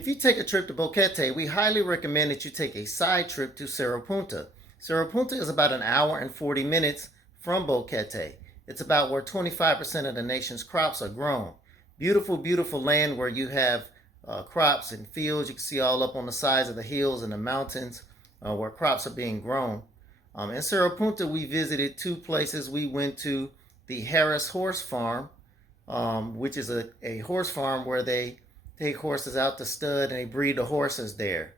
If you take a trip to Boquete, we highly recommend that you take a side trip to Cerro Punta. Cerro Punta is about an hour and 40 minutes from Boquete. It's about where 25% of the nation's crops are grown. Beautiful, beautiful land where you have crops and fields. You can see all up on the sides of the hills and the mountains where crops are being grown. In Cerro Punta, we visited two places. We went to the Haras Horse Farm, which is a horse farm where they take horses out to stud and they breed the horses there.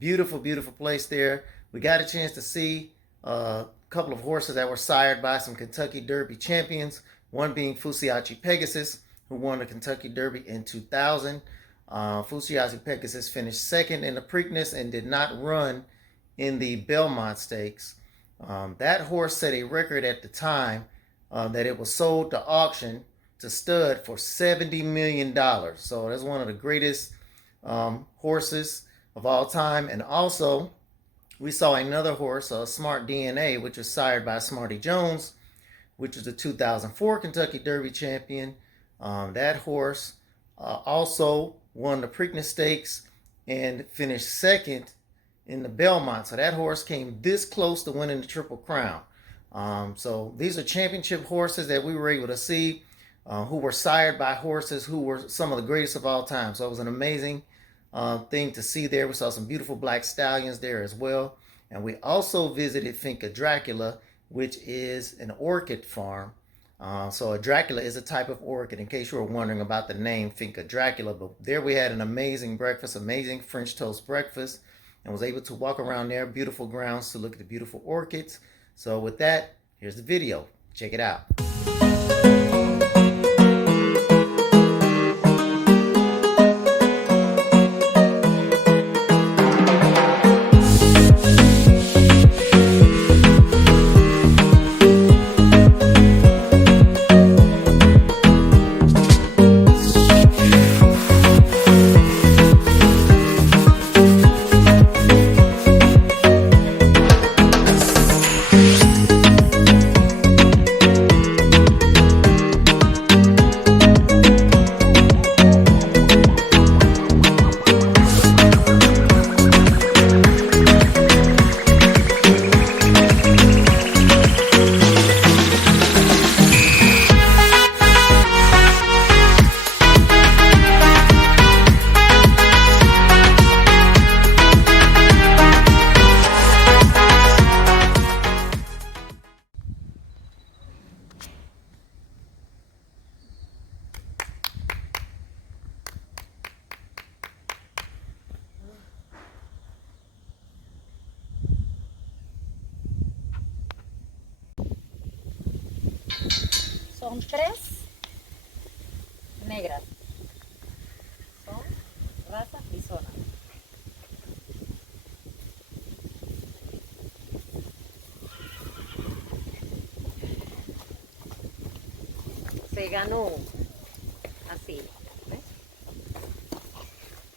Beautiful, beautiful place there. We got a chance to see a couple of horses that were sired by some Kentucky Derby champions, one being Fusiachi Pegasus, who won the Kentucky Derby in 2000. Fusiachi Pegasus finished second in the Preakness and did not run in the Belmont Stakes. That horse set a record at the time that it was sold to auction to stud for $70 million. So that's one of the greatest horses of all time. And also, we saw another horse, Smart DNA, which was sired by Smarty Jones, which was the 2004 Kentucky Derby champion. That horse also won the Preakness Stakes and finished second in the Belmont. So that horse came this close to winning the Triple Crown. So these are championship horses that we were able to see, who were sired by horses who were some of the greatest of all time. So it was an amazing thing to see there. We saw some beautiful black stallions there as well. And we also visited Finca Dracula, which is an orchid farm. So a Dracula is a type of orchid, in case you were wondering about the name Finca Dracula. But there we had an amazing breakfast, amazing French toast breakfast, and was able to walk around there, beautiful grounds to look at the beautiful orchids. So with that, here's the video. Check it out. Son tres negras. Son razas frisonas. Se ganó así. ¿Ves?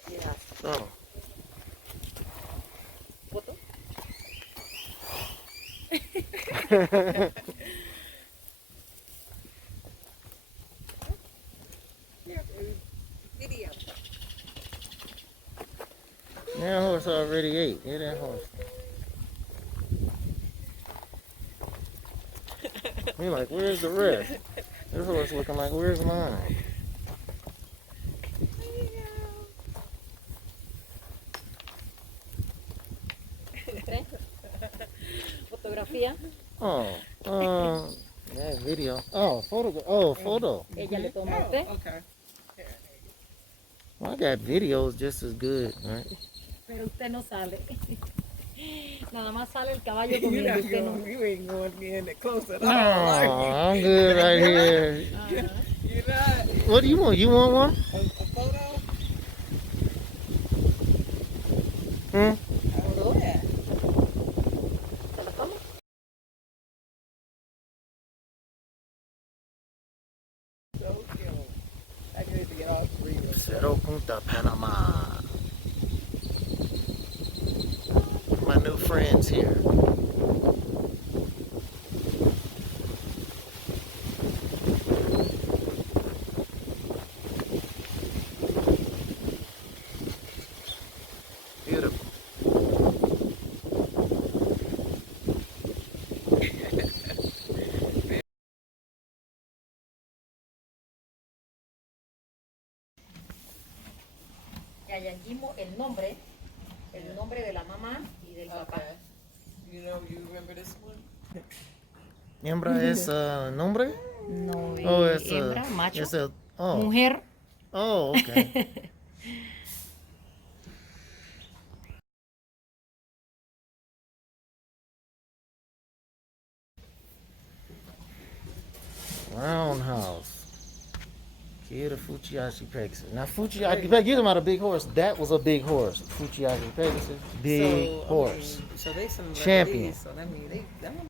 Mira. Oh. ¿Foto? Video. That horse already ate. Yeah, that horse. You're like, where's the rest? This horse looking like, where's mine? Fotografía. Oh, that video. Oh, photo. Ella le toma a usted. Okay. Well, I got videos just as good, right? Pero usted no sale. Nada más sale el caballo You comiendo. Usted no. you ain't going to be in it close at all. No, I'm good right here. You're not. What do you want? You want one? A photo? Go ahead. ¿Se lo toma? So cute. I need to get all three of them. Cerro Punta, Panama. My new friends here. dijimos el nombre de la mamá y del papá. Okay. You remember this one? Hembra es nombre? No, Oh, es hembra, macho, es el, oh. mujer. Oh, okay. Roundhouse. Kid of Fusiachi Pegasus. Now Fusiachi Pegasus, you're talking about a big horse. That was a big horse. Fusiachi Pegasus, big horse. So they some Champion. So that means that one.